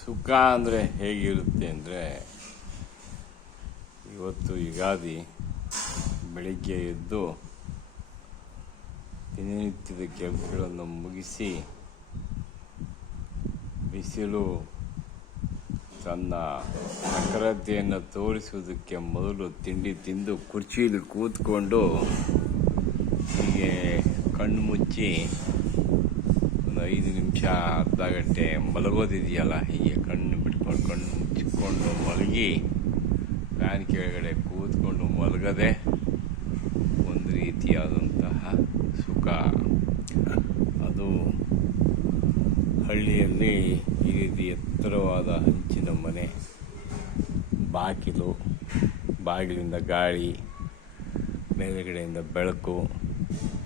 ಸುಖ ಅಂದರೆ ಹೇಗಿರುತ್ತೆ ಅಂದರೆ, ಇವತ್ತು ಯುಗಾದಿ ಬೆಳಿಗ್ಗೆ ಎದ್ದು ದಿನನಿತ್ಯದ ಕೆಲಸಗಳನ್ನು ಮುಗಿಸಿ ಬಿಸಿಲು ತನ್ನ ನಖರತೆಯನ್ನು ತೋರಿಸುವುದಕ್ಕೆ ಮೊದಲು ತಿಂಡಿ ತಿಂದು ಕುರ್ಚಿಯಲ್ಲಿ ಕೂತ್ಕೊಂಡು ಹೀಗೆ ಕಣ್ಣು ಮುಚ್ಚಿ ಒಂದು 5 ನಿಮಿಷ ಅರ್ಧ ಗಂಟೆ ಮಲಗೋದಿದೆಯಲ್ಲ, ಹೀಗೆ ಕಣ್ಣು ಮುಚ್ಚಿಕೊಂಡು ಮಲಗಿ ಫ್ಯಾನ್ ಕೆಳಗಡೆ ಕೂತ್ಕೊಂಡು ಮಲಗದೆ ಒಂದು ರೀತಿಯಾದಂತಹ ಸುಖ. ಅದು ಹಳ್ಳಿಯಲ್ಲಿ ಈ ರೀತಿ ಎತ್ತರವಾದ ಹಂಚಿನ ಮನೆ, ಬಾಗಿಲಿಂದ ಗಾಳಿ, ಮೇಲುಗಡೆಯಿಂದ ಬೆಳಕು,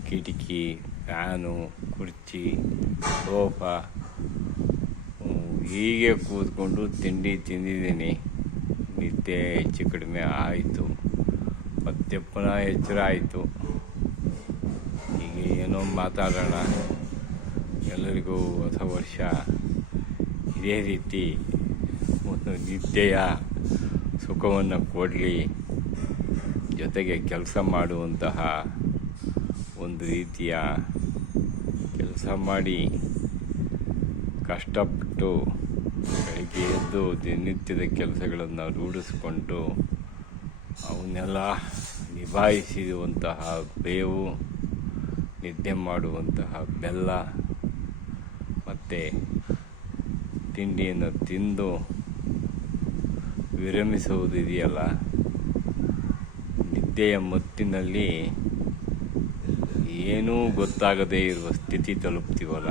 ಕಿಟಕಿ, ಫ್ಯಾನು, ಕುರ್ಚಿ, ಸೋಫಾ, ಹೀಗೆ ಕೂತ್ಕೊಂಡು ತಿಂಡಿ ತಿಂದಿದ್ದೀನಿ. ನಿದ್ದೆ ಹೆಚ್ಚು ಕಡಿಮೆ ಆಯಿತು, ಮತ್ತೆ ಪುನಃ ಎಚ್ಚರ ಆಯಿತು. ಹೀಗೆ ಏನೋ ಮಾತಾಡೋಣ, ಎಲ್ಲರಿಗೂ ಹೊಸ ವರ್ಷ ಇದೇ ರೀತಿ ಒಂದು ನಿದ್ದೆಯ ಸುಖವನ್ನು ಕೊಡಲಿ, ಜೊತೆಗೆ ಕೆಲಸ ಮಾಡುವಂತಹ ಒಂದು ರೀತಿಯ ಕೆಲಸ ಮಾಡಿ ಕಷ್ಟಪಟ್ಟು ಬೆಳಗ್ಗೆ ಎದ್ದು ದಿನನಿತ್ಯದ ಕೆಲಸಗಳನ್ನು ರೂಢಿಸ್ಕೊಂಡು ಅವನ್ನೆಲ್ಲ ನಿಭಾಯಿಸುವಂತಹ ಬೇವು, ನಿದ್ದೆ ಮಾಡುವಂತಹ ಬೆಲ್ಲ ಮತ್ತು ತಿಂಡಿಯನ್ನು ತಿಂದು ವಿರಮಿಸುವುದಿದೆಯಲ್ಲ, ನಿದ್ದೆಯ ಮತ್ತಿನಲ್ಲಿ ಏನೂ ಗೊತ್ತಾಗದೇ ಇರುವ ಸ್ಥಿತಿ ತಲುಪ್ತೀವಲ್ಲ,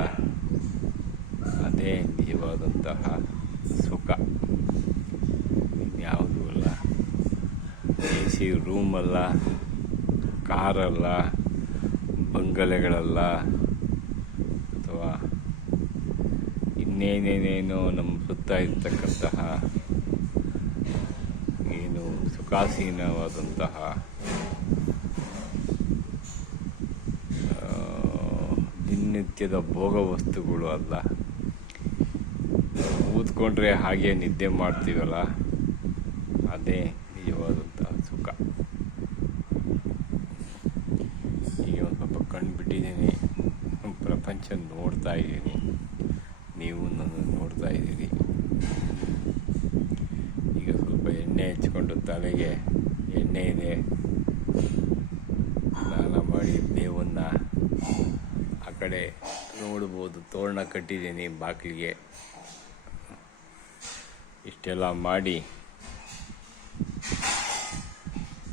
ಅದೇ ನಿಜವಾದಂತಹ ಸುಖ. ಇನ್ಯಾವುದೂ ಅಲ್ಲ. AC ರೂಮಲ್ಲ, ಕಾರಲ್ಲ, ಬಂಗಲೆಗಳಲ್ಲ, ಅಥವಾ ಇನ್ನೇನೇನೇನೋ ನಮ್ಮ ಸುತ್ತ ಇರ್ತಕ್ಕಂತಹ ಏನು ಸುಖಾಸೀನವಾದಂತಹ ದಿನನಿತ್ಯದ ಭೋಗ ವಸ್ತುಗಳು ಅಲ್ಲ. ಕೂತ್ಕೊಂಡ್ರೆ ಹಾಗೆ ನಿದ್ದೆ ಮಾಡ್ತೀವಲ್ಲ, ಅದೇ ನಿಜವಾದಂತಹ ಸುಖ. ಈಗ ಒಂದು ಸ್ವಲ್ಪ ಕಣ್ಣು ಬಿಟ್ಟಿದ್ದೀನಿ, ಪ್ರಪಂಚ ನೋಡ್ತಾ ಇದ್ದೀನಿ, ನೀವು ನನ್ನ ನೋಡ್ತಾ ಇದ್ದೀರಿ. ಈಗ ಸ್ವಲ್ಪ ಎಣ್ಣೆ ಹಚ್ಕೊಂಡು, ತಲೆಗೆ ಎಣ್ಣೆ ಇದೆ, ಸ್ನಾನ ಮಾಡಿ ಬೇವನ್ನು ಆ ಕಡೆ ನೋಡ್ಬೋದು, ತೋರಣ ಕಟ್ಟಿದ್ದೀನಿ ಬಾಗಿಲಿಗೆ. ಇಷ್ಟೆಲ್ಲ ಮಾಡಿ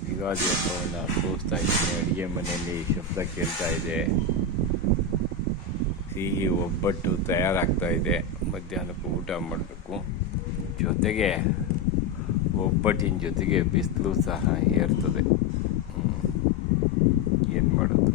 ಯುಗಾದಿ ಹಬ್ಬವನ್ನು ತೋರಿಸ್ತಾ ಇದ್ದೀನಿ. ಅಡುಗೆ ಮನೆಯಲ್ಲಿ ಶಬ್ದ ಕೇಳ್ತಾ ಇದೆ, ಸಿಹಿ ಒಬ್ಬಟ್ಟು ತಯಾರಾಗ್ತಾ ಇದೆ. ಮಧ್ಯಾಹ್ನಕ್ಕೆ ಊಟ ಮಾಡಬೇಕು. ಜೊತೆಗೆ ಒಬ್ಬಟ್ಟಿನ ಜೊತೆಗೆ ಬಿಸಿಲು ಸಹ ಏರ್ತದೆ. ಏನು ಮಾಡೋದು.